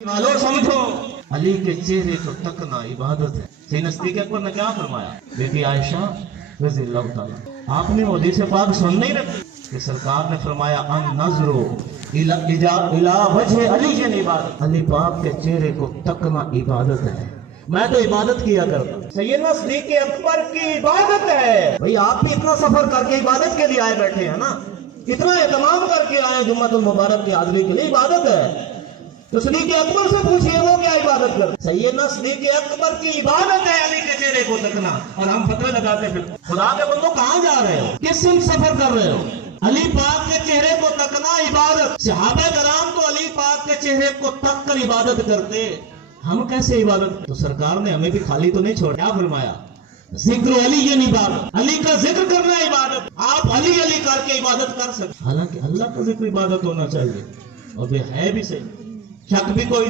वालों समझो, अली के चेहरे को तकना इबादत है। सैयदना सिद्दीक़ अकबर ने क्या फरमाया? बेटी आयशा रज़ियल्लाहु ताला, आपने हदीस पाक सुन नहीं रखी कि सरकार ने फरमाया अन नज़रो इला वजह अली के इबादत, अली पाक के चेहरे को तकना इबादत है। मैं तो इबादत किया करता। सैयदना सिद्दीक़ अकबर की इबादत है। भाई आप भी इतना सफर करके इबादत के लिए आए बैठे हैं ना, इतना एहतमाम करके आए जुम्मतुल मुबारक की हाज़िरी के लिए, इबादत है। तो सिद्दीक़ अकबर से पूछिए वो क्या इबादत करते। सैयदना सिद्दीक़ अकबर की इबादत है अली के चेहरे को तकना। और हम फतवे लगाते फिर, खुदा के बंदो कहाँ जा रहे हो, किस सिम सफर कर रहे हो? अली पाक के चेहरे को तकना इबादत। सहाबा कराम तो अली पाक के चेहरे को तक कर इबादत करते, हम कैसे इबादत? तो सरकार ने हमें भी खाली तो नहीं छोड़ा। क्या फरमाया? जिक्र अली ये इबादत, अली का जिक्र करना इबादत। आप अली अली करके इबादत कर सकते, हालांकि अल्लाह का जिक्र इबादत होना चाहिए। और ये है भी सही, शक भी कोई